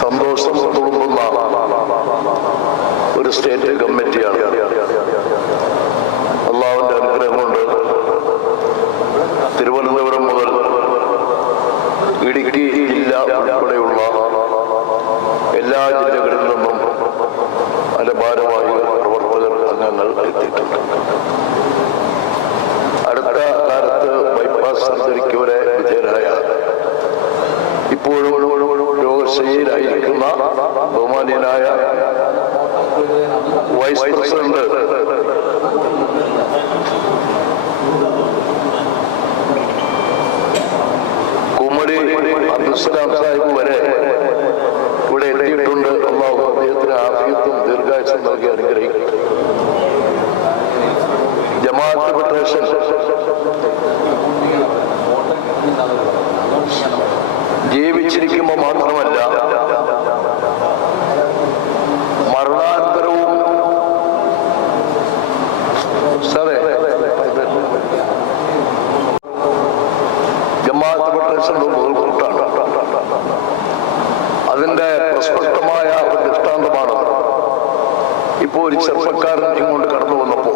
സന്തോഷം തുളുമ്പുന്ന ഒരു സ്റ്റേറ്റ് കമ്മിറ്റിയാണ്. അള്ളാഹുവിന്റെ അനുഗ്രഹം കൊണ്ട് തിരുവനന്തപുരം മുതൽ ഇടുക്കി ജില്ല ഉൾപ്പെടെയുള്ള എല്ലാ ജില്ലകളിൽ നിന്നും ഭാരവാഹികൾ, പ്രവർത്തകർ, അംഗങ്ങൾ എത്തിയിട്ടുണ്ട്. അടുത്ത കാലത്ത് ബൈപ്പാസ് സർജറിക്ക് വരെ വിധേയരായ ഇപ്പോഴും രോഗശയ്യയിലായിരിക്കുന്ന ബഹുമാന്യനായ വൈസ് പ്രസിഡന്റ് കുമരി അബ്ദുസ്സലാം സാഹിബ് വരെ ഇവിടെ എത്തിയിട്ടുണ്ട്. അള്ളാഹു അദ്ദേഹത്തിന് ആഫിയത്തും ദീർഘായുസ്സും നൽകി അനുഗ്രഹിക്കട്ടെ. ജമാഅത്ത് ഫെഡറേഷൻ ജീവിച്ചിരിക്കുമ്പോൾ മാത്രമല്ല, മരണാനന്തരവും ജമാഅത്ത് ഫെഡറേഷൻ മുതൽക്കൂട്ടാണ്. അതിന്റെ പ്രസ്പഷ്ടമായ ഒരു ദൃഷ്ടാന്തമാണ് ഇപ്പോൾ ഒരു ചെറുപ്പക്കാരൻ ഇങ്ങോട്ട് കടന്നു വന്നപ്പോൾ